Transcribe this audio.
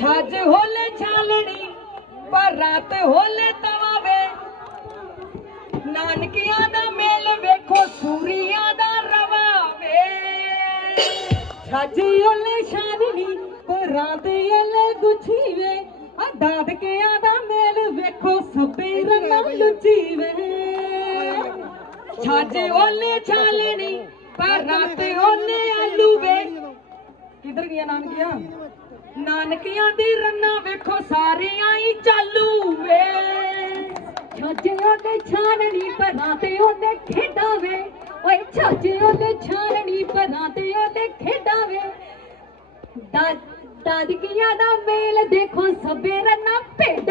ਛੱਜ ਹੋਲੇ ਛਾਲਣੀ, ਪਰ ਰਾਤ ਹੋਲੇ ਤਵਾਵੇ। ਨਾਨਕਿਆਂ ਦਾ ਮੇਲ ਵੇਖੋ, ਸੂਰੀਆਂ ਦਾ ਰਵਾਵੇ। ਛੱਜ ਹੋਲੇ ਛਾਲਣੀ, ਪਰ ਰਾਤ ਹੋਲੇ ਗੁਛੀਵੇ। ਆ ਦਾਦਕਿਆਂ ਦਾ ਮੇਲ ਵੇਖੋ ਸਭੇ ਰੰਗਾਂ ਲੁਚੀਵੇ। ਛੱਜ ਹੋਲੇ ਛਾਲਣੀ, ਪਰ ਰਾਤ ਹੋਲੇ ਆਲੂ ਵੇ ਕਿੱਧਰ ਗਿਆ ਨਾਨਕਿਆ? ਨਾਨਕਿਆਂ ਦੀ ਰੰਨਾ ਵੇਖੋ, ਸਾਰੀਆਂ ਹੀ ਚਾਲੂ ਵੇ। ਛੱਜੇ ਉਹਦੇ ਛਾਨਣੀ ਪਰਾਂ ਤੇ ਉਹਦੇ ਖੇਡਾਂ ਵੇ। ਓਏ ਛੱਜੇ ਉਹਦੇ ਛਾਨਣੀ ਪਰਾਂ ਤੇ ਉਹਦੇ ਖੇਡਾਂ ਵੇ। ਦਾ ਦਾਦਕੀਆਂ ਦਾ ਮੇਲ ਦੇਖੋ, ਸਭੇ ਰੰਨਾ ਭੇਡਾਂ